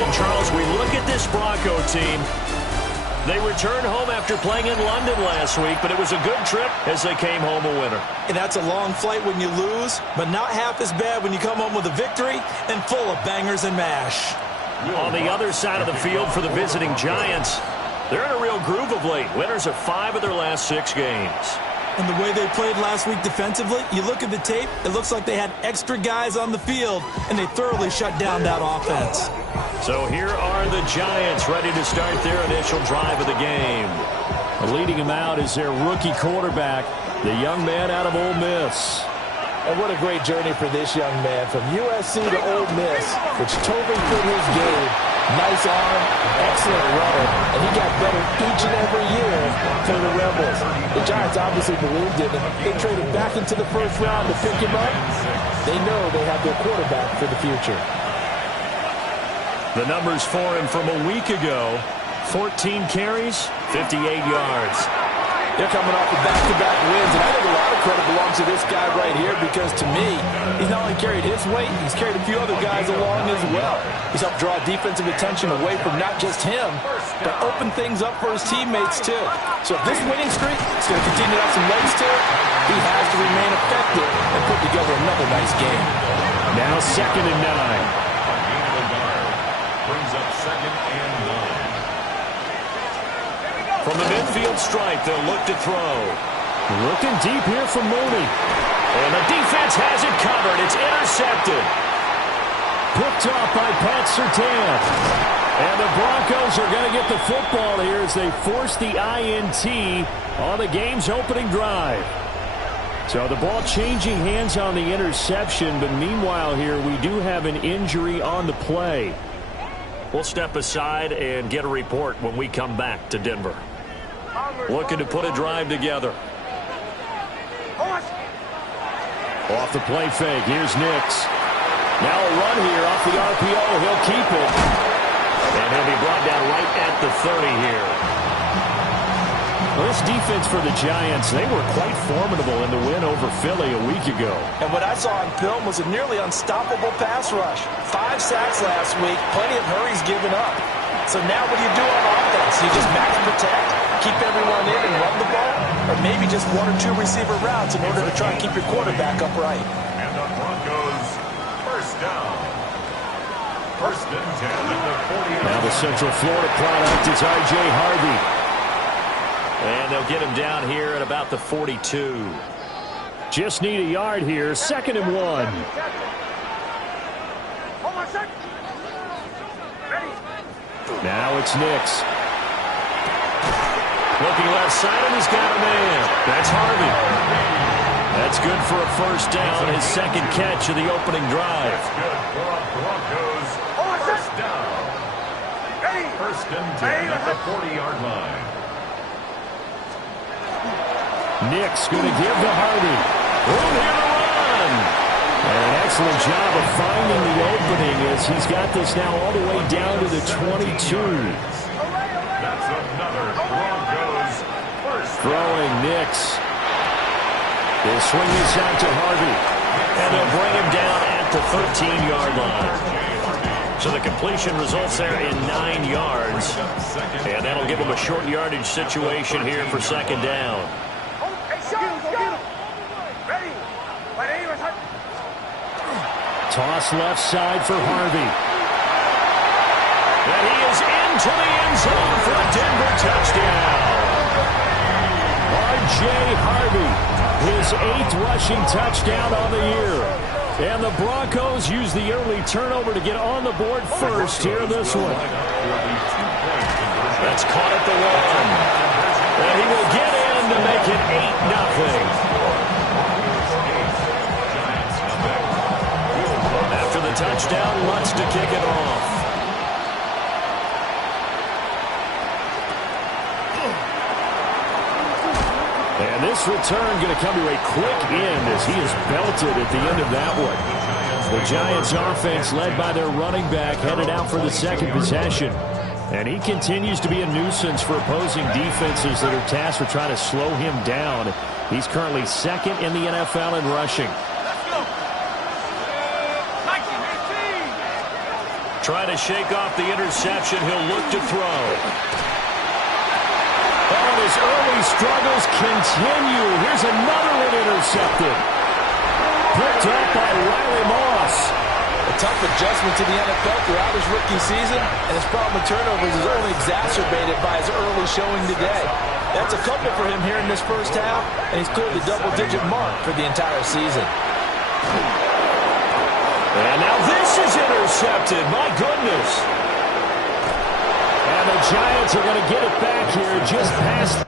And, Charles, we look at this Bronco team. They returned home after playing in London last week, but it was a good trip as they came home a winner. And that's a long flight when you lose, but not half as bad when you come home with a victory and full of bangers and mash. On the other side of the field for the visiting Giants, they're in a real groove of late. Winners of 5 of their last 6 games. And the way they played last week defensively, you look at the tape, it looks like they had extra guys on the field, and they thoroughly shut down that offense. So here are the Giants ready to start their initial drive of the game. Leading him out is their rookie quarterback, the young man out of Ole Miss. And what a great journey for this young man. From USC to Ole Miss, which totally fit his game. Nice arm, excellent runner, and he got better each and every year for the Rebels. The Giants obviously believed in him. They traded back into the first round to pick him up. They know they have their quarterback for the future. The numbers for him from a week ago: 14 carries, 58 yards. They're coming off of back-to-back wins, and I think a lot of credit belongs to this guy right here because, to me, he's not only carried his weight, he's carried a few other guys along as well. He's helped draw defensive attention away from not just him, but open things up for his teammates, too. So if this winning streak is going to continue to have some legs to it, he has to remain effective and put together another nice game. Now 2nd and 9. Brings up 2nd and 9. From the midfield stripe, they'll look to throw. Looking deep here for Mooney. And the defense has it covered. It's intercepted. Picked off by Pat Surtain. And the Broncos are going to get the football here as they force the INT on the game's opening drive. So the ball changing hands on the interception, but meanwhile here we do have an injury on the play. We'll step aside and get a report when we come back to Denver. Looking to put a drive together. Off the play fake, here's Nix. Now a run here off the RPO, he'll keep it. And he'll be brought down right at the 30 here. Well, this defense for the Giants, they were quite formidable in the win over Philly a week ago. And what I saw on film was a nearly unstoppable pass rush. 5 sacks last week, plenty of hurries given up. So now what do you do on offense? You just max protect, keep everyone in and run the ball? Or maybe just 1 or 2 receiver routes in order to try and keep your quarterback upright? And the Broncos, first down. 1st and 10 at the 40. Now the Central Florida product is R.J. Harvey. And they'll get him down here at about the 42. Just need a yard here, 2nd and 1. Now it's Nix. Looking left side, and he's got a man. That's Harvey. That's good for a first down, his 2nd catch of the opening drive. That's good for a Broncos first down. 1st and 10 at the 40-yard line. Nix going to give to Harvey. Room here to run. An excellent job of finding the opening as he's got this now all the way down to the 22. That's another Broncos first. Throwing Nix. They'll swing this out to Harvey. And they'll bring him down at the 13-yard line. So the completion results there in 9 yards. And that'll give him a short yardage situation here for 2nd down. Toss left side for Harvey. And he is into the end zone for a Denver touchdown. R.J. Harvey, his 8th rushing touchdown on the year. And the Broncos use the early turnover to get on the board first here in this one. That's caught at the 1. And he will get in to make it 8-0. After the touchdown, Lutz to kick it off. And this return going to come to a quick end as he is belted at the end of that one. The Giants offense led by their running back headed out for the 2nd possession. And he continues to be a nuisance for opposing defenses that are tasked with trying to slow him down. He's currently 2nd in the NFL in rushing. Trying to shake off the interception. He'll look to throw. And his early struggles continue. Here's another one intercepted. Picked up by Riley Moss. A tough adjustment to the NFL throughout his rookie season, and his problem with turnovers is only exacerbated by his early showing today. That's a couple for him here in this first half, and he's cleared the double-digit mark for the entire season. And now this is intercepted. My goodness. And the Giants are going to get it back here just past.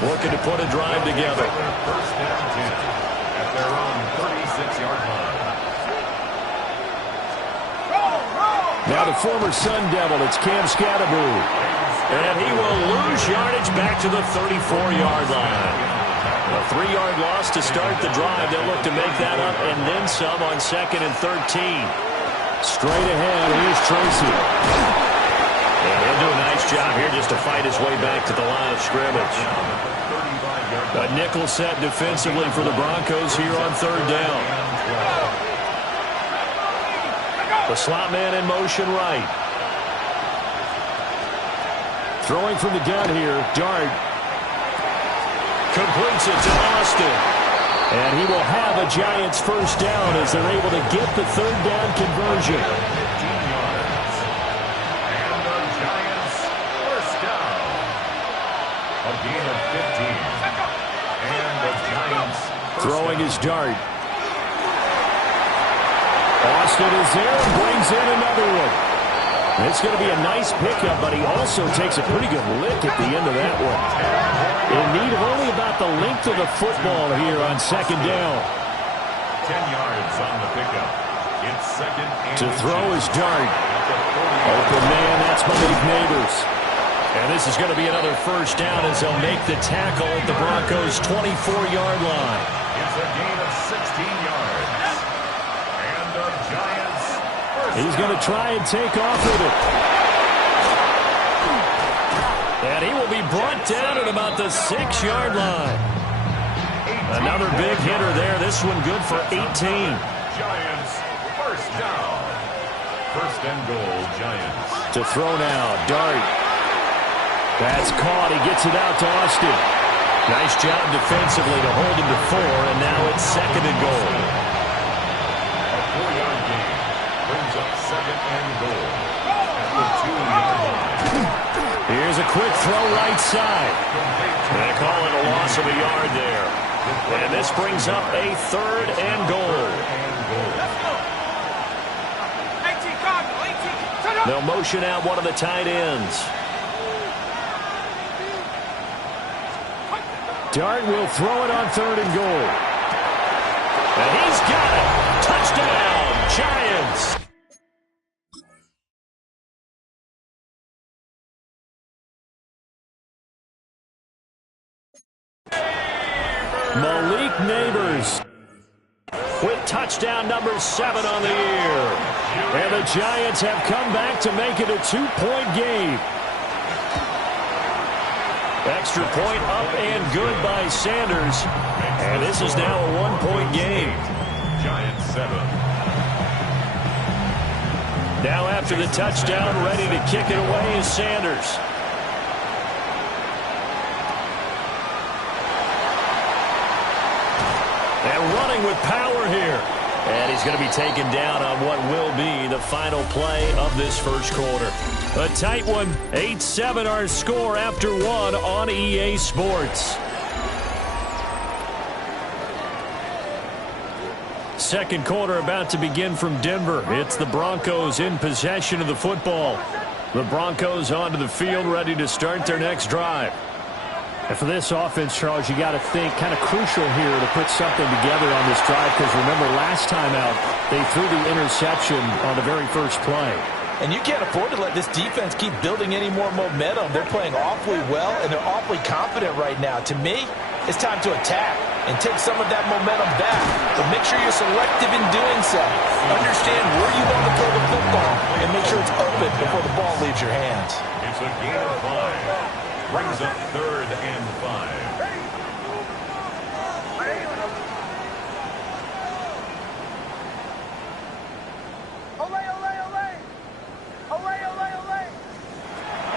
Looking to put a drive together. First down 10 at their own 36-yard line. Now the former Sun Devil, it's Cam Scatterboo. And he will lose yardage back to the 34-yard line. A 3-yard loss to start the drive. They'll look to make that up and then some on 2nd and 13. Straight ahead, here's Tracy. And he'll do a nice job here just to fight his way back to the line of scrimmage. A nickel set defensively for the Broncos here on 3rd down. The slot man in motion right. Throwing from the gun here, Dart. Completes it to Austin. And he will have a Giants first down as they're able to get the 3rd down conversion. 15 yards. And the Giants first down. A gain of 15. And the Giants throwing his Dart. Austin is there and brings in another one. It's going to be a nice pickup, but he also takes a pretty good lick at the end of that one. In need of only about the length of the football here on 2nd down. 10 yards on the pickup. It's 2nd and to throw his Dart. Open man, that's Malik Neighbors. And this is going to be another first down as they'll make the tackle at the Broncos' 24-yard line. It's a gain of 16 yards. And the Giants first He's going to try and take off with it. And he will be brought down at about the 6-yard line. Another big hitter there. This one good for 18. Giants first down. 1st and goal, Giants. To throw now, Dart. That's caught. He gets it out to Austin. Nice job defensively to hold him to 4, and now it's 2nd and goal. A 4-yard gain brings up 2nd and goal at the 2-yard line. Here's a quick throw right side. They call it a loss of a yard there. And this brings up a 3rd and goal. They'll motion out one of the tight ends. Dart will throw it on 3rd and goal. And he's got it. Touchdown, Giants. Malik Neighbors with touchdown number 7 on the year. And the Giants have come back to make it a 2-point game. Extra point up and good by Sanders. And this is now a 1-point game. Giants 7. Now after the touchdown, ready to kick it away is Sanders. And running with power here. And he's going to be taken down on what will be the final play of this first quarter. A tight one, 8-7 our score after 1 on EA Sports. Second quarter about to begin from Denver. It's the Broncos in possession of the football. The Broncos onto the field ready to start their next drive. And for this offense, Charles, you got to think kind of crucial here to put something together on this drive, because remember last time out they threw the interception on the very first play. And you can't afford to let this defense keep building any more momentum. They're playing awfully well, and they're awfully confident right now. To me, It's time to attack and take some of that momentum back. But make sure you're selective in doing so. Understand where you want to throw the football and make sure it's open before the ball leaves your hands. It's a gain of 5. Brings up 3rd and 5.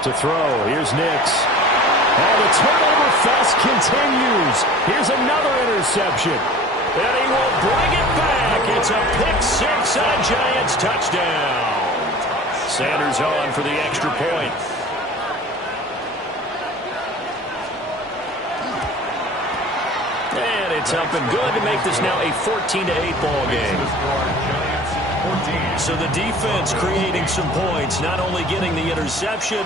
To throw, here's Nix. And the turnover fest continues. Here's another interception. And he will bring it back. It's a pick-6 and a Giants touchdown. Sanders on for the extra point. And it's up and good to make this now a 14-8 ball game. So the defense creating some points, not only getting the interception,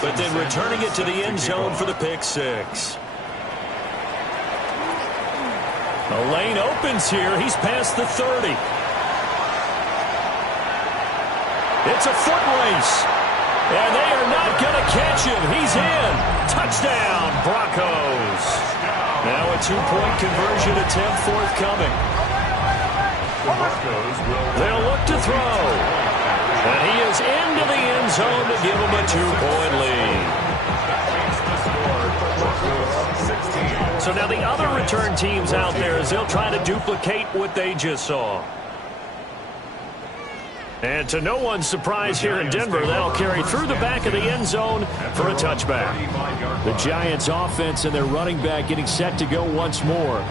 but then returning it to the end zone for the pick-6. The lane opens here. He's past the 30. It's a foot race. And they are not going to catch him. He's in. Touchdown, Broncos. Now a 2-point conversion attempt forthcoming. They'll look to throw. And he is into the end zone to give him a 2-point lead. So now the other return teams out there, as they'll try to duplicate what they just saw. And to no one's surprise here in Denver, that'll carry through the back of the end zone for a touchback. The Giants offense and their running back getting set to go once more.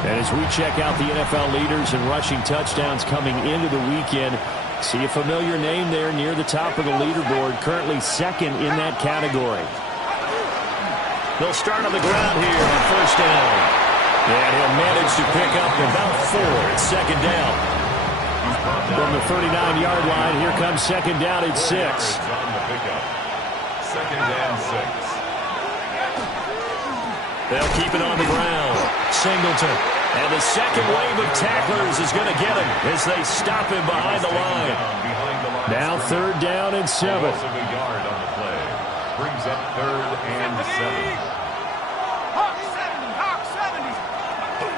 And as we check out the NFL leaders in rushing touchdowns coming into the weekend, see a familiar name there near the top of the leaderboard, currently second in that category. They'll start on the ground here on first down. And he'll manage to pick up about 4 at second down. From the 39-yard line, here comes second down at 6. Second and 6. They'll keep it on the ground. Singleton. And the second wave of tacklers is going to get him as they stop him behind the line. Now third down and 7. A yard on the play. Brings up 3rd and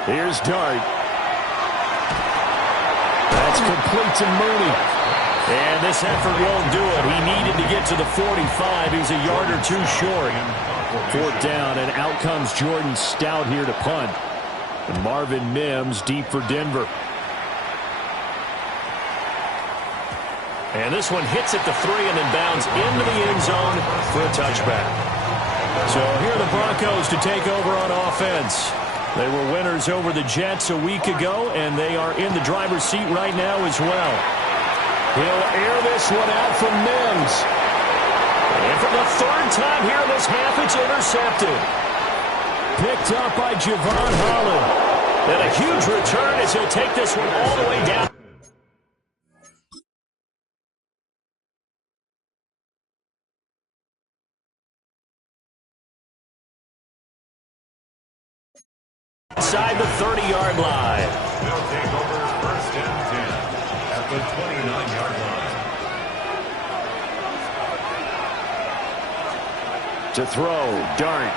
7. Here's Dart. That's complete to Mooney. And this effort won't do it. He needed to get to the 45. He's a yard or 2 short. Fourth down, and out comes Jordan Stout here to punt. And Marvin Mims deep for Denver. And this one hits at the 3 and then bounds into the end zone for a touchback. So here are the Broncos to take over on offense. They were winners over the Jets a week ago, and they are in the driver's seat right now as well. He'll air this one out from Mims. And for the 3rd time here in this half, it's intercepted. Picked up by Javon Holland. And a huge return as he'll take this one all the way down. Inside the 30-yard line. They'll take over first and 10 at the 29-yard line. To throw, Dart.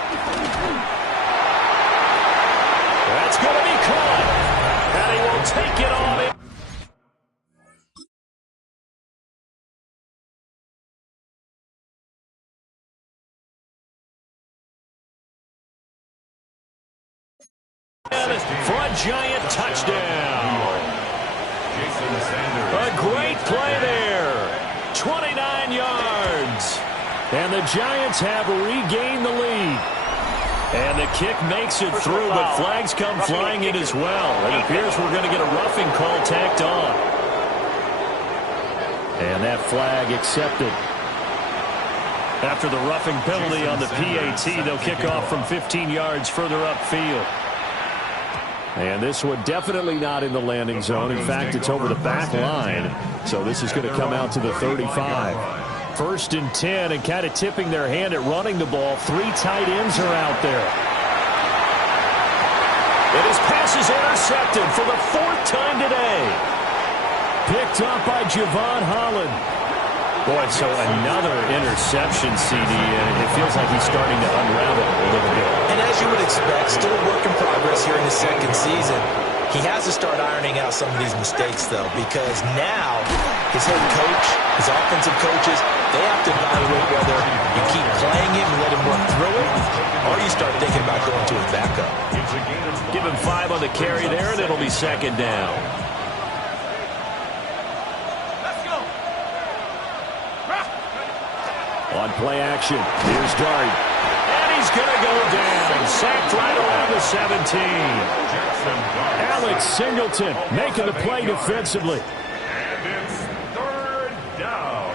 That's going to be caught. And he will take it on it. For a Giant touchdown. A great play there. 29 yards. And the Giants have regained the lead. And the kick makes it through, but flags come flying in as well. It appears we're going to get a roughing call tacked on. And that flag accepted. After the roughing penalty on the PAT, they'll kick off from 15 yards further upfield. And this one definitely not in the landing zone. In fact, it's over the back line. So this is going to come out to the 35. First and 10, and kind of tipping their hand at running the ball. 3 tight ends are out there. And his pass is intercepted for the 4th time today. Picked up by Javon Holland. Boy, so another interception, CD, and it feels like he's starting to unravel a little bit. And as you would expect, still a work in progress here in his second season. He has to start ironing out some of these mistakes, though, because now his head coach, his offensive coaches, they have to evaluate whether you keep playing him and let him work through it, or you start thinking about going to his backup. Give him 5 on the carry there, and it'll be second down. On play action, here's Dart. And he's going to go down. Sacked right around the 17. Alex Singleton making the play defensively. And it's third down.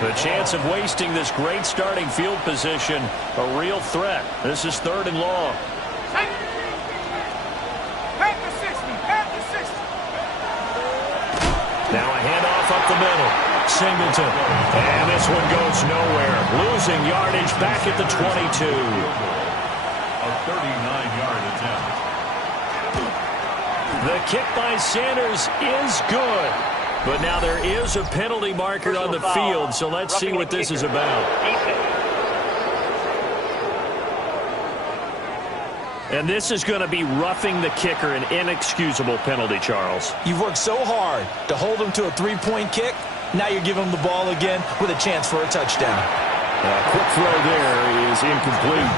The chance of wasting this great starting field position, a real threat. This is 3rd and long. Now a handoff up the middle. Singleton. And this one goes nowhere. Losing yardage back at the 22. A 39-yard attempt. The kick by Sanders is good. But now there is a penalty marker on the field, so let's see what this is about. And this is going to be roughing the kicker, an inexcusable penalty, Charles. You've worked so hard to hold him to a 3-point kick. Now you're giving him the ball again with a chance for a touchdown. Quick throw there is incomplete.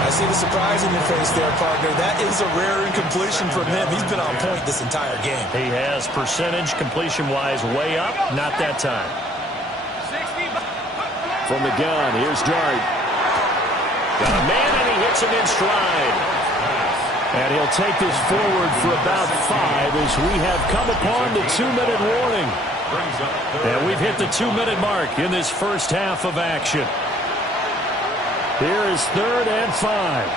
I see the surprise in your face there, partner. That is a rare incompletion from him. He's been on point this entire game. He has percentage completion-wise way up. Not that time. From the gun, here's Dart. Got a man, and he hits him in stride. And he'll take this forward for about 5 as we have come upon the 2-minute warning. And we've hit the 2-minute mark in this first half of action. Here is 3rd and 5.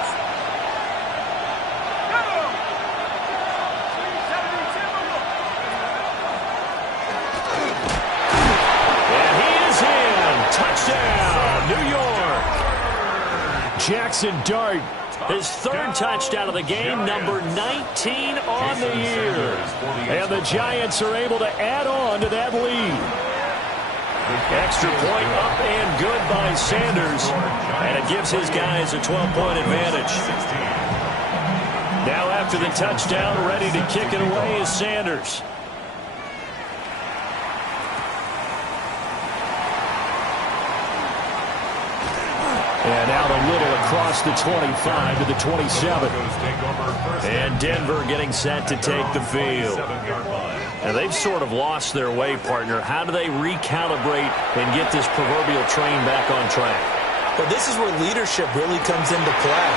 And he is in. Touchdown, New York. Jackson Dart. His 3rd touchdown of the game, number 19 on the year. And the Giants are able to add on to that lead. Extra point up and good by Sanders. And it gives his guys a 12-point advantage. Now after the touchdown, ready to kick it away is Sanders. And out a little across the 25 to the 27. And Denver getting set to take the field. And they've sort of lost their way, partner. How do they recalibrate and get this proverbial train back on track? Well, this is where leadership really comes into play.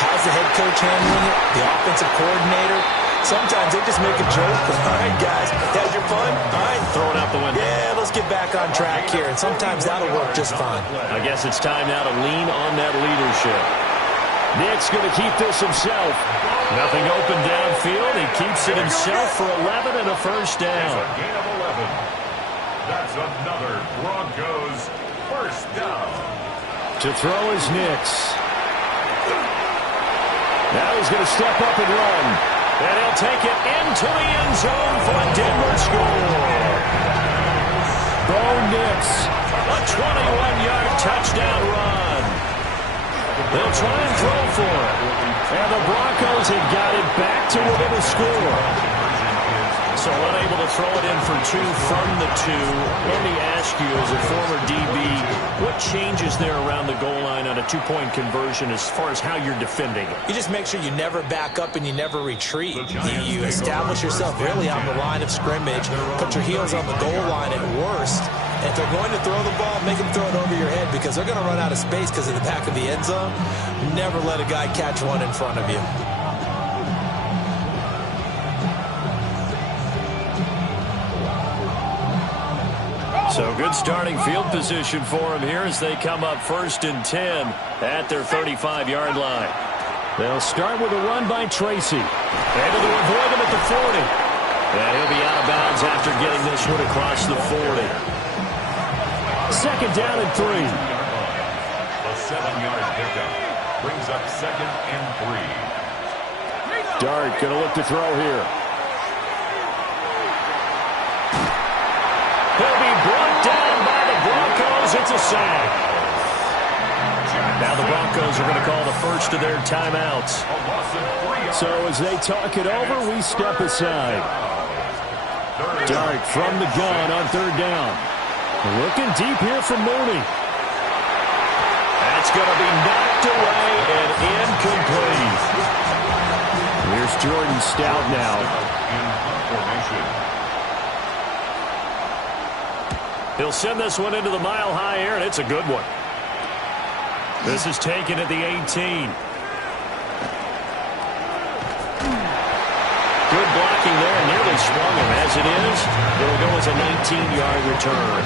How's the head coach handling it? The offensive coordinator? Sometimes they just make a joke. All right, guys, had your fun? All right. Throw it out the window. Yeah, let's get back on track here. And sometimes that'll work just fine. I guess it's time now to lean on that leadership. Nick's going to keep this himself. Nothing open downfield. He keeps it himself for 11 and a first down. That's a gain of 11. That's another Broncos first down. To throw is Nix. Now he's going to step up and run. And he'll take it into the end zone for a Denver score. Bo Nix. A 21-yard touchdown run. They'll try and throw for it. And the Broncos have got it back to within a score. So unable to throw it in for 2 from the 2. Let me ask you, as a former DB, what changes there around the goal line on a 2-point conversion as far as how you're defending it? You just make sure you never back up and you never retreat. You establish yourself really on the line of scrimmage, put your heels on the goal line at worst. And if they're going to throw the ball, make them throw it over your head because they're going to run out of space because of the back of the end zone. Never let a guy catch one in front of you. So good starting field position for him here as they come up 1st and 10 at their 35-yard line. They'll start with a run by Tracy. Able to avoid him at the 40. And he'll be out of bounds after getting this one across the 40. 2nd down and 3. A 7-yard pickup brings up 2nd and 3. Dart going to look to throw here. He'll be brought down by the Broncos. It's a sack. Now the Broncos are going to call the first of their timeouts. So as they talk it over, we step aside. Dart from the gun on third down. Looking deep here for Mooney. That's going to be knocked away and incomplete. Here's Jordan Stout now. He'll send this one into the mile-high air, and it's a good one. This is taken at the 18. Good blocking there, nearly sprung him. As it is, it'll go as a 19-yard return.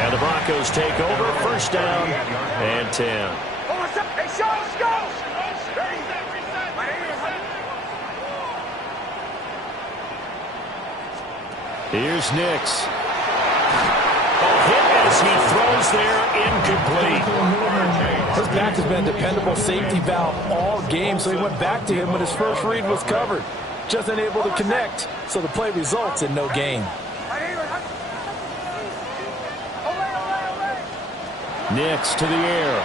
And the Broncos take over, first down and 10. Here's Nix. Hit as he throws there, incomplete. His back has been a dependable safety valve all game, so he went back to him when his first read was covered. Just unable to connect, so the play results in no gain. Nix to the air.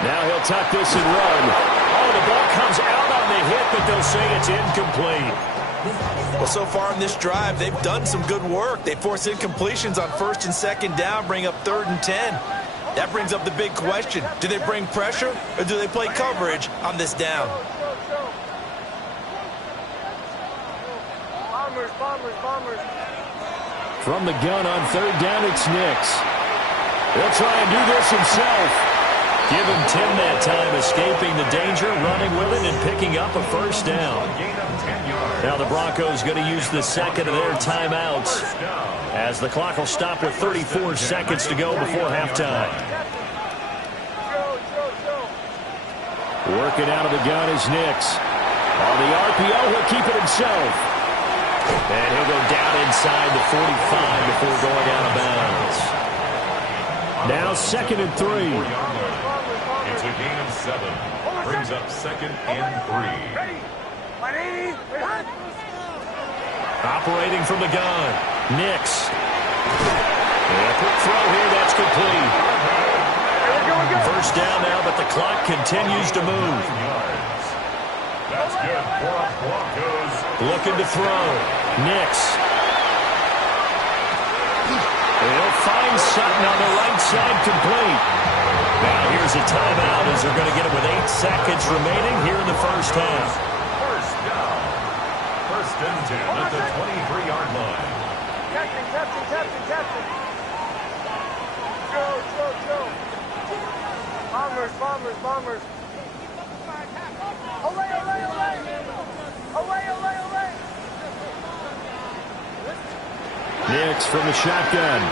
Now he'll tuck this and run. Oh, the ball comes out on the hit, but they'll say it's incomplete. Well, so far in this drive, they've done some good work. They force incompletions on first and second down, bring up 3rd and 10. That brings up the big question. Do they bring pressure, or do they play coverage on this down? Bombers. From the gun on third down, it's Nix. He'll try and do this himself. Give him 10 that time, escaping the danger, running with it, and picking up a first down. Now the Broncos going to use the second of their timeouts as the clock will stop with 34 seconds to go before halftime. Working out of the gun is Nix. On the RPO, he'll keep it himself. And he'll go down inside the 45 before going out of bounds. Now 2nd and 3. It's a gain of 7. Brings up 2nd and 3. Operating from the gun, Nix. And a quick throw here, that's complete. First down now, but the clock continues to move. That's good for the Broncos. Looking to throw, Nix. They'll find Sutton on the right side, complete. Now here's a timeout as they're going to get it with 8 seconds remaining here in the first half. First down. 1st and 10 at the 23-yard line. Captain. Go. Bombers. Away. Nix from the shotgun.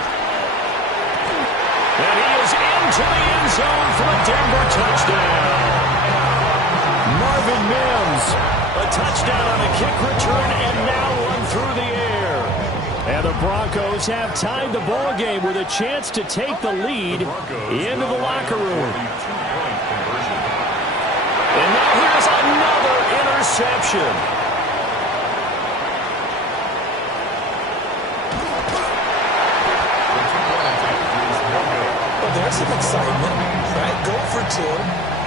And he is into the end zone for a Denver touchdown. Marvin Mims. A touchdown on a kick return and now one through the air. And the Broncos have tied the ball game with a chance to take the lead into the locker room. And now here's another interception. Well, there's some excitement, right? Go for 2.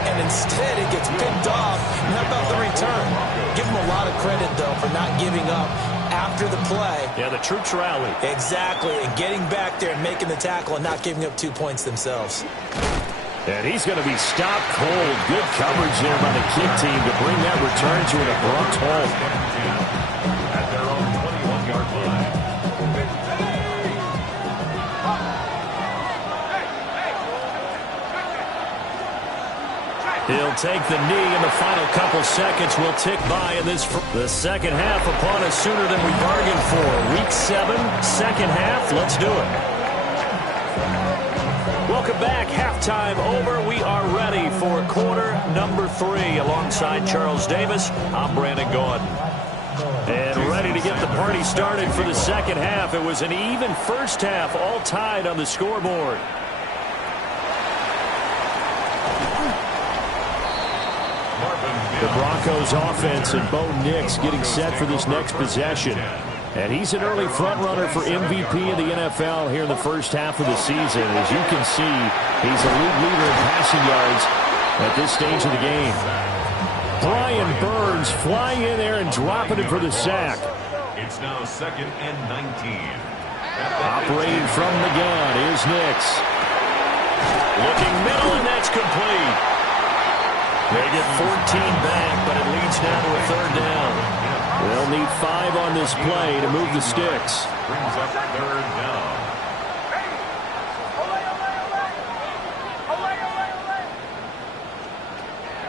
And instead it gets picked off. And how about the return? Give them a lot of credit, though, for not giving up after the play. Yeah, the troops rally. Exactly, and getting back there and making the tackle and not giving up 2 points themselves. And he's going to be stopped cold. Good coverage there by the kick team to bring that return to an abrupt halt. At their own 21-yard line. He'll take the knee, and the final couple seconds will tick by in this. The second half upon us sooner than we bargained for. Week 7, second half. Let's do it. Welcome back. Halftime over. We are ready for quarter number 3. Alongside Charles Davis, I'm Brandon Gordon. And ready to get the party started for the second half. It was an even first half, all tied on the scoreboard. The Broncos offense and Bo Nix getting set for this next possession. And he's an early front runner for MVP in the NFL here in the first half of the season. As you can see, he's a league leader in passing yards at this stage of the game. Brian Burns flying in there and dropping it for the sack. It's now 2nd and 19. Operating from the gun is Nix. Looking middle, and that's complete. They get 14 back, but it leads now to a 3rd down. They'll need 5 on this play to move the sticks. Brings up 3rd down.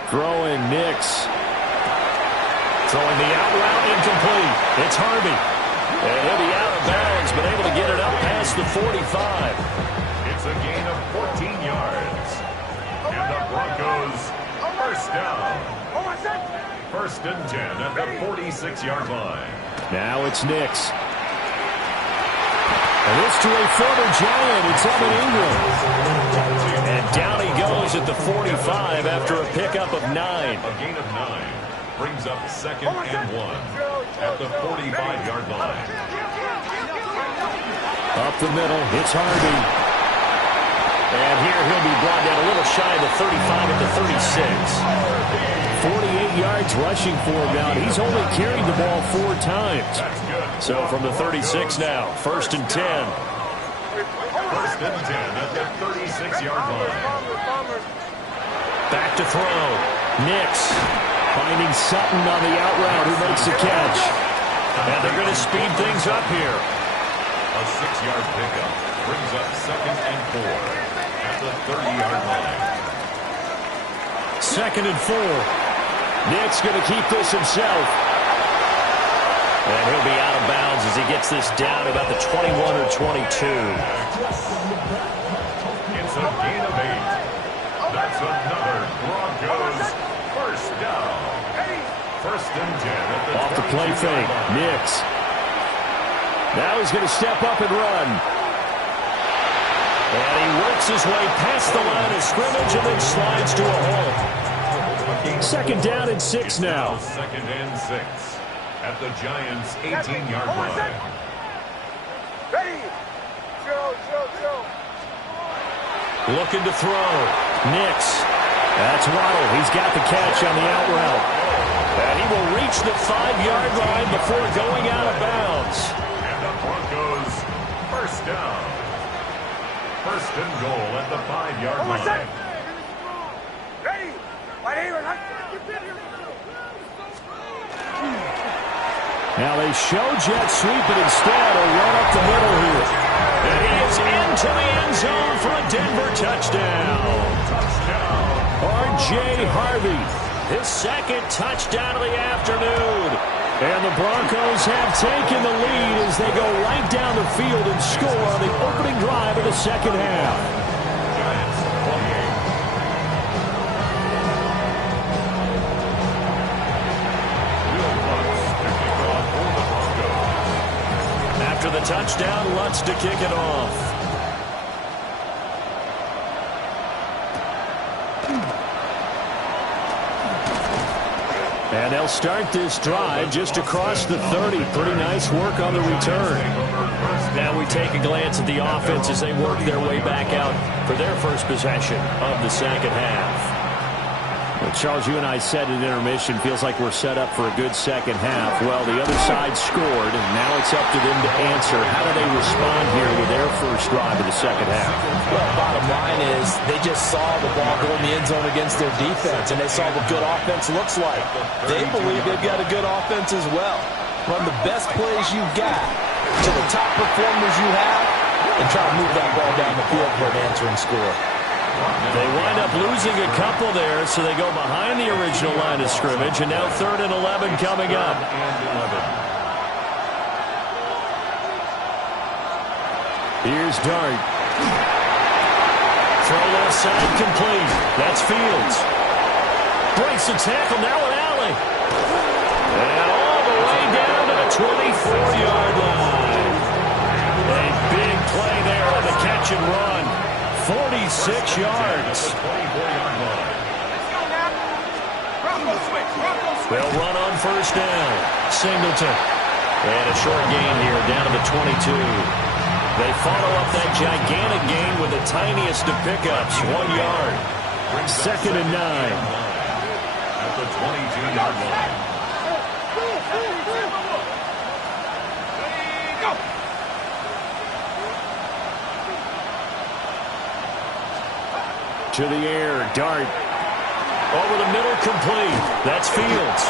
Throwing Nix. Throwing the out route incomplete. It's Harvey. And he'll be out of bounds, but able to get it up past the 45. It's a gain of 14 yards. And the Broncos, 1st down. 1st and 10 at the 46-yard line. Now it's Nix. And this to a former Giant. It's Evan Ingram. And down he goes at the 45 after a pickup of 9. A gain of 9 brings up 2nd and 1 at the 45-yard line. Up the middle, it's Harvey. And here he'll be brought down a little shy of the 35 at the 36. 48 yards rushing for him now. He's only carried the ball 4 times. So from the 36 now, 1st and 10. 1st and 10 at the 36-yard line. Back to throw. Nix finding Sutton on the out route who makes the catch. And they're going to speed things up here. A 6-yard pickup brings up 2nd and 4 at the 30-yard line. 2nd and 4. Nick's going to keep this himself. And he'll be out of bounds as he gets this down to about the 21 or 22. It's a gain of 8. That's another Broncos 1st down. 1st and 10 at the off the play fake. Nix. Now he's going to step up and run. And he works his way past the line of scrimmage and then slides to a halt. 2nd down and 6 now. 2nd and 6 at the Giants' 18-yard line. Looking to throw. Nix. That's Waddle. He's got the catch on the out route. And he will reach the 5-yard line before going out of bounds. And the Broncos 1st down. 1st and goal at the 5-yard line. Now they show jet sweep, but instead will run up the middle here. And he is into the end zone for a Denver touchdown. R.J. Harvey, his 2nd touchdown of the afternoon. And the Broncos have taken the lead as they go right down the field and score on the opening drive of the 2nd half. Giants 28. After the touchdown, Lutz to kick it off. And they'll start this drive just across the 30. Pretty nice work on the return. Now we take a glance at the offense as they work their way back out for their first possession of the 2nd half. Well, Charles, you and I said at intermission, feels like we're set up for a good 2nd half. Well, the other side scored, and now it's up to them to answer. How do they respond here with their first drive of the 2nd half? Well, bottom line is they just saw the ball go in the end zone against their defense, and they saw what good offense looks like. They believe they've got a good offense as well. Run the best plays you've got to the top performers you have, and try to move that ball down the field for an answering score. They wind up losing a couple there, so they go behind the original line of scrimmage, and now 3rd and 11 coming up. Here's Dart. Throw left side complete. That's Fields. Breaks the tackle, now an alley. And all the way down to the 24-yard line. A big play there on the catch and run. 46 yards. They'll run on 1st down. Singleton. And a short gain here down to the 22. They follow up that gigantic gain with the tiniest of pickups, 1 yard. Second and 9. At the 22-yard line. To the air, Dart. Over the middle, complete. That's Fields.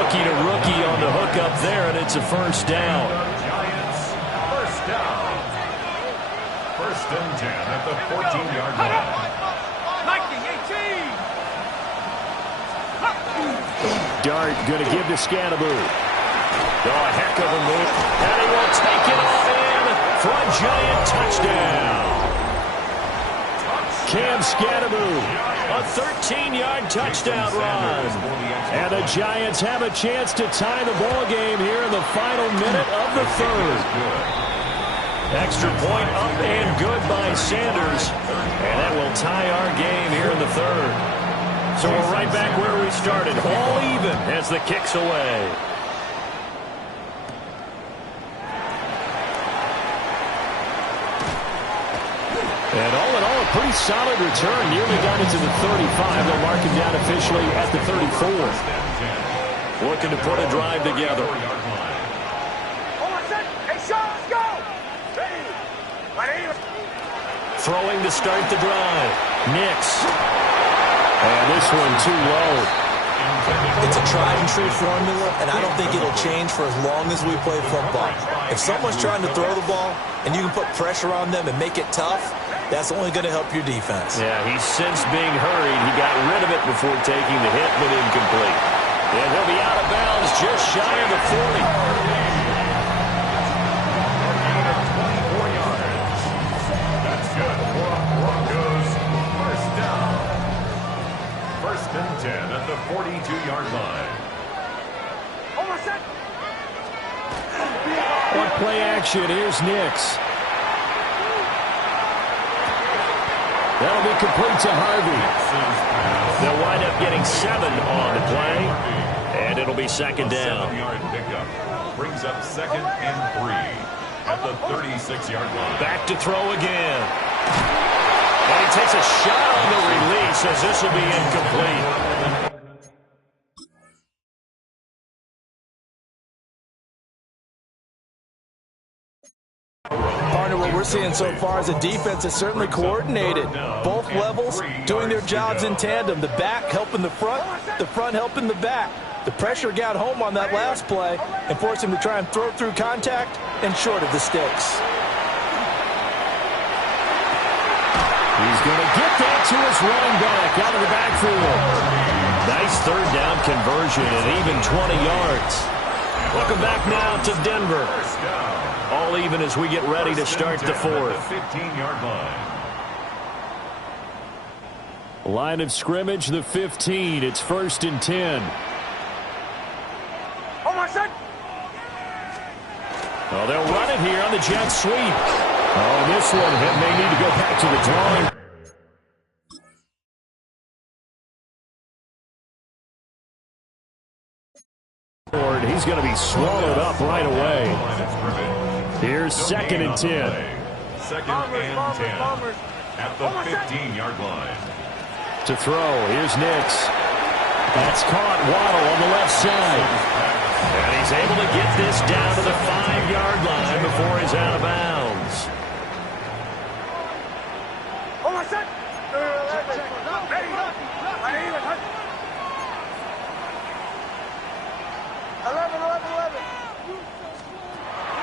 Rookie to rookie on the hook up there, and it's a first down. Giants, first down. First and 10 at the 14-yard line. Dart going to give to Scatterbo. Oh, a heck of a move. And he will take it all in for a Giant touchdown. Cam Scatterbo. A 13-yard touchdown run. And the Giants have a chance to tie the ball game here in the final minute of the third. Extra point up and good by Sanders. And that will tie our game here in the third. So we're right back where we started. All even as the kick's away. And all in all, a pretty solid return. Nearly got into the 35. They'll mark him down officially at the 34. Looking to put a drive together. Throwing to start the drive. Nix. And this one too low. It's a tried-and-true formula, and I don't think it'll change for as long as we play football. If someone's trying to throw the ball, and you can put pressure on them and make it tough, that's only going to help your defense. Yeah, he's since being hurried. He got rid of it before taking the hit, but incomplete. And he'll be out of bounds just shy of the 40. That's good for Broncos. First down. First and 10 at the 42-yard line. On play action, here's Nix. That'll be complete to Harvey. They'll wind up getting 7 on the play, and it'll be second down. 7-yard pickup brings up second and 3 at the 36-yard line. Back to throw again. And he takes a shot on the release as this will be incomplete. Partner, what we're seeing so far is a defense that's certainly coordinated. Both levels doing their jobs in tandem. The back helping the front helping the back. The pressure got home on that last play and forced him to try and throw through contact and short of the sticks. He's going to get that to his running back out of the backfield. Nice third down conversion and even 20 yards. Welcome back now to Denver. All even as we get ready to start the fourth. 15-yard line. Line of scrimmage, the 15. It's first and 10. Oh, they'll run it here on the jet sweep. Oh, this one may need to go back to the drawing. He's going to be swallowed up right away. Here's second and 10. Second and 10 at the 15-yard line. To throw, here's Nix. That's caught. Waddle on the left side. And he's able to get this down to the 5-yard line before he's out of bounds.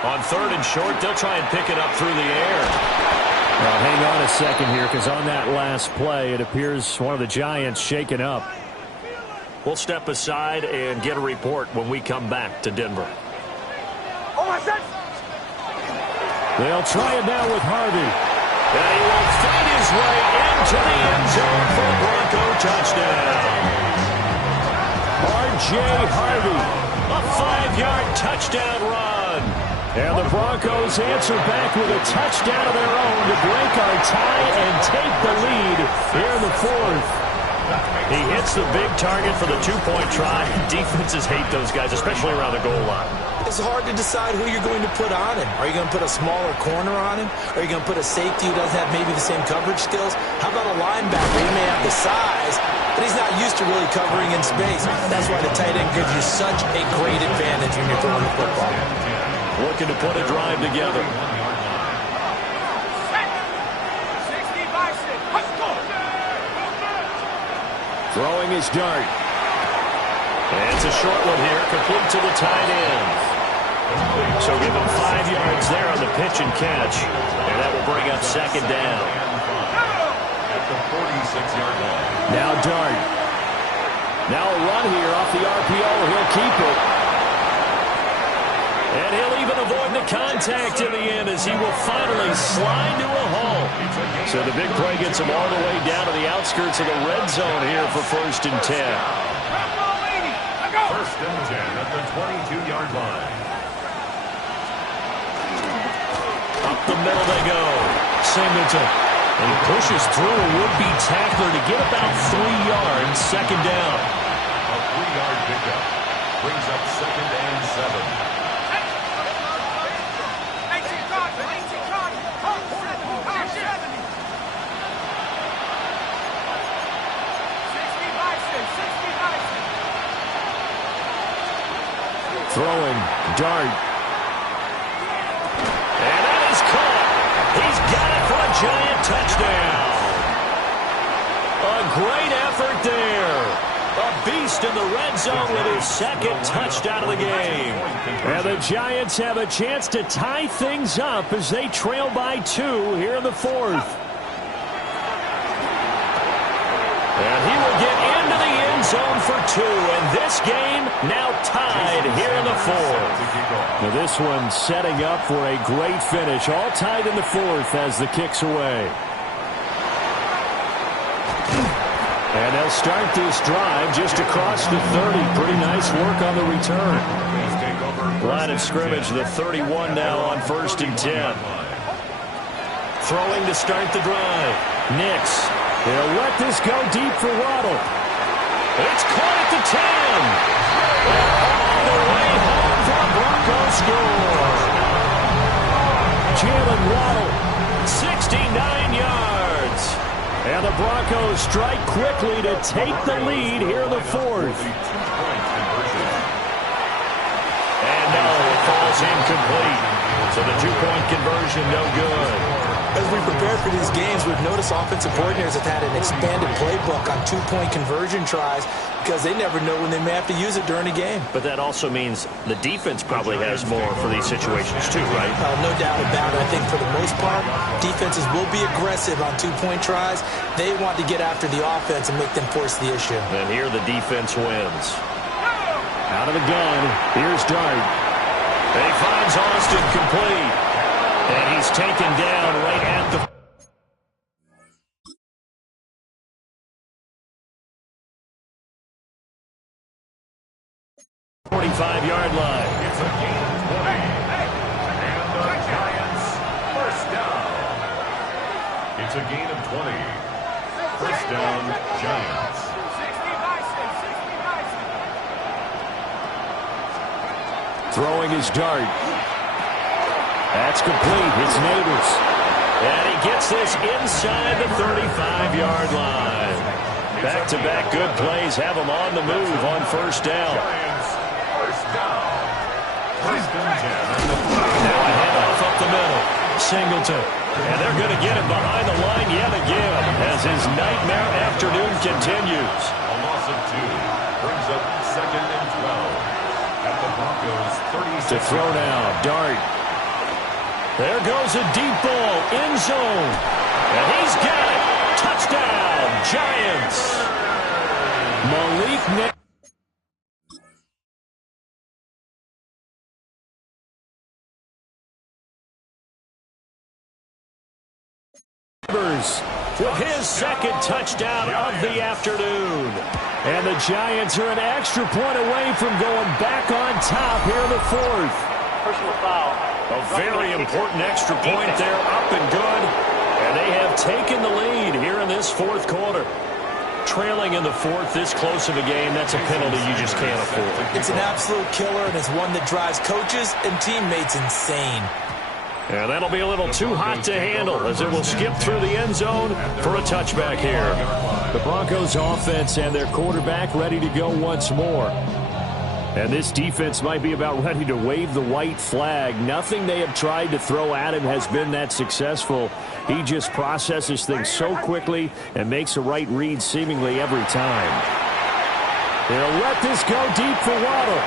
On third and short, they'll try and pick it up through the air. Well, hang on a second here, because on that last play, it appears one of the Giants shaken up. We'll step aside and get a report when we come back to Denver. They'll try it now with Harvey. And he will fight his way into the end zone for a Bronco touchdown. R.J. Harvey. A 5-yard touchdown run. And the Broncos answer back with a touchdown of their own to break our tie and take the lead here in the fourth. He hits the big target for the two-point try. Defenses hate those guys, especially around the goal line. It's hard to decide who you're going to put on him. Are you going to put a smaller corner on him? Are you going to put a safety who doesn't have maybe the same coverage skills? How about a linebacker? He may have the size, but he's not used to really covering in space. That's why the tight end gives you such a great advantage when you're throwing the football. Looking to put a drive together. Throwing his dart. And it's a short one here, complete to the tight end. So give him 5 yards there on the pitch and catch. And that will bring up second down. At the 46-yard line. Now Dart. Now a run here off the RPO. He'll keep it. And he'll even avoid the contact in the end as he will finally slide to a halt. So the big play gets him all the way down to the outskirts of the red zone here for 1st and 10. 1st and 10 at the 22-yard line. Up the middle they go. Singleton. And he pushes through a would-be tackler to get about 3 yards. Second down. A 3-yard pickup brings up 2nd and 7. Throwing, Dart. And that is caught. He's got it for a giant touchdown. A great effort there. A beast in the red zone with his 2nd touchdown of the game. And the Giants have a chance to tie things up as they trail by 2 here in the 4th. And he will get into the end zone for 2. And this game now tied here in the 4th. Now this one setting up for a great finish. All tied in the 4th as the kick's away. And they'll start this drive just across the 30. Pretty nice work on the return. Line of scrimmage, the 31 now on 1st and 10. Throwing to start the drive. Nix. They'll let this go deep for Waddle. It's caught at the 10. And all the way home for a Broncos score. Jalen Waddle. 69 yards. And the Broncos strike quickly to take the lead here in the 4th. And no, it falls incomplete. So the 2-point conversion no good. As we prepare for these games, we've noticed offensive coordinators have had an expanded playbook on 2-point conversion tries because they never know when they may have to use it during a game. But that also means the defense probably has more for these situations too, right? No doubt about it. I think for the most part, defenses will be aggressive on 2-point tries. They want to get after the offense and make them force the issue. And here the defense wins. Out of the gun, here's Dart. He finds Austin complete. And he's taken down right at the 45-yard line. It's a gain of 20. And the Giants first down. It's a gain of 20. First down, Giants. Throwing his dart. That's complete. It's Neighbors. And he gets this inside the 35-yard line. Back-to-back good plays have him on the move on first down. Giants first down. First and 10. Now a handoff up the middle. Singleton. And they're going to get him behind the line yet again as his nightmare afternoon continues. A loss of 2 brings up second and 12. At the Broncos 36. To throw now, Dart. There goes a deep ball, end zone. And he's got it. Touchdown, Giants. Malik Neighbors with his second touchdown of the afternoon. And the Giants are an extra point away from going back on top here in the 4th. Personal foul. A very important extra point there, up and good. And they have taken the lead here in this 4th quarter. trailing in the fourth, this close of a game, that's a penalty you just can't afford. It's an absolute killer, and it's one that drives coaches and teammates insane. And that'll be a little too hot to handle as it will skip through the end zone for a touchback here. The Broncos offense and their quarterback ready to go once more. And this defense might be about ready to wave the white flag. Nothing they have tried to throw at him has been that successful. He just processes things so quickly and makes a right read seemingly every time. They'll let this go deep for Waddle.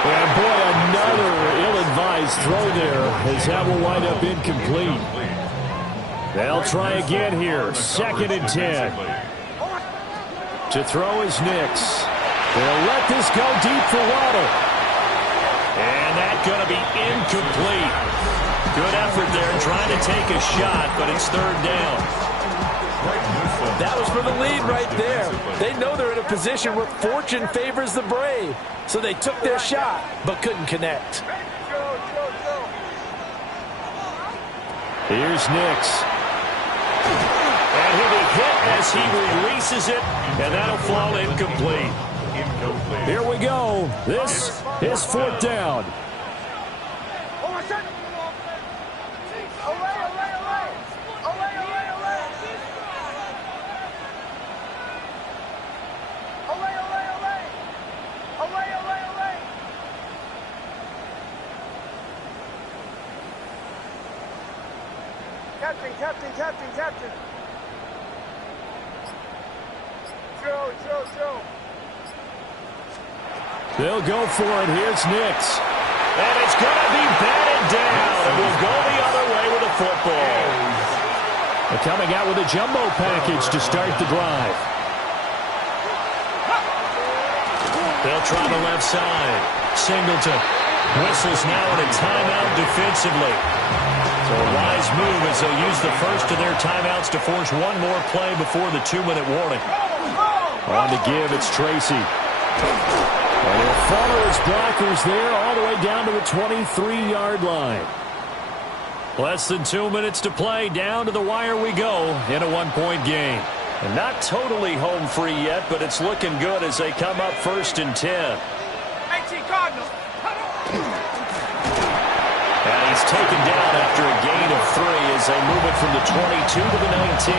And boy, another ill-advised throw there as that will wind up incomplete. They'll try again here. 2nd and 10. To throw is Nix. They'll let this go deep for Waddle. And that's going to be incomplete. Good effort there trying to take a shot, but it's 3rd down. That was for the lead right there. They know they're in a position where fortune favors the brave. So they took their shot, but couldn't connect. Here's Nix. And he'll be hit as he releases it, and that'll fall incomplete. Here we go. This is 4th down. Captain. Joe. They'll go for it. Here's Nix. And it's going to be batted down. And we'll go the other way with the football. They're coming out with a jumbo package to start the drive. They'll try the left side. Singleton whistles now in a timeout defensively. So a wise move as they'll use the first of their timeouts to force one more play before the 2-minute warning. On the give, it's Tracy. And he'll follow his blockers there all the way down to the 23-yard line. Less than 2 minutes to play. Down to the wire we go in a 1-point game. And not totally home free yet, but it's looking good as they come up 1st and 10. Cardinals. And he's taken down after a gain of 3 as they move it from the 22 to the 19.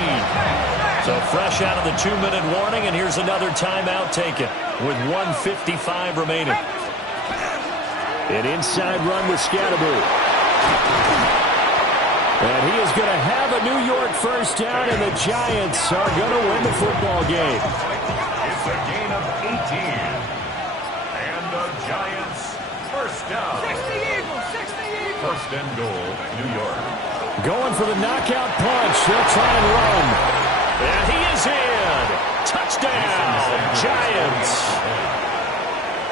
So fresh out of the 2-minute warning, and here's another timeout taken with 1:55 remaining. An inside run with Scatterby. And he is going to have a New York 1st down, and the Giants are going to win the football game. It's a gain of 18. And the Giants 1st down. 60 Eagles. 1st and goal, New York. Going for the knockout punch. They'll try and run. And he is in. Touchdown, Giants.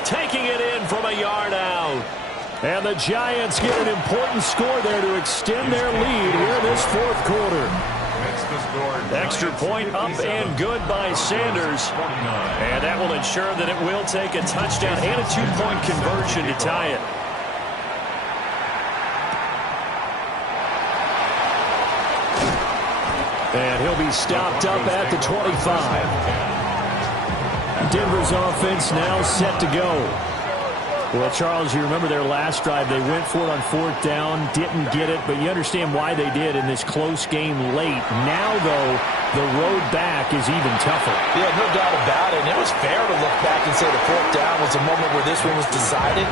Taking it in from a yard out. And the Giants get an important score there to extend their lead here in this 4th quarter. Extra point up and good by Sanders. And that will ensure that it will take a touchdown and a 2-point conversion to tie it. And he'll be stopped up at the 25. Denver's offense now set to go. Well, Charles, you remember their last drive. They went for it on 4th down, didn't get it, but you understand why they did in this close game late. Now, though, the road back is even tougher. Yeah, no doubt about it. And it was fair to look back and say the 4th down was the moment where this one was decided.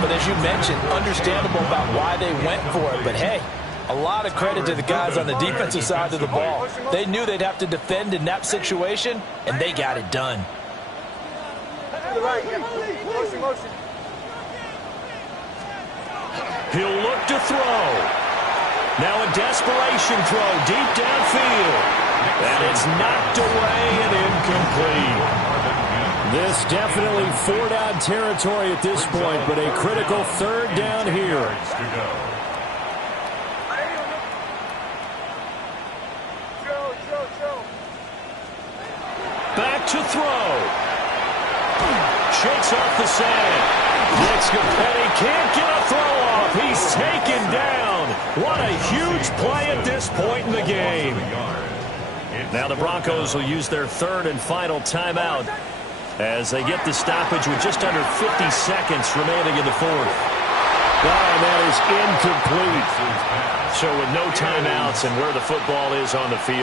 But as you mentioned, understandable about why they went for it. But, hey, a lot of credit to the guys on the defensive side of the ball. They knew they'd have to defend in that situation, and they got it done. Motion. He'll look to throw. Now a desperation throw deep downfield. And it's knocked away and incomplete. This definitely 4-down territory at this point, but a critical 3rd down here. Back to throw. Shakes off the sand. Nick Scapetti can't get a throw off. He's taken down. What a huge play at this point in the game. Now the Broncos will use their third and final timeout as they get the stoppage with just under 50 seconds remaining in the fourth. And that is incomplete. So with no timeouts and where the football is on the field,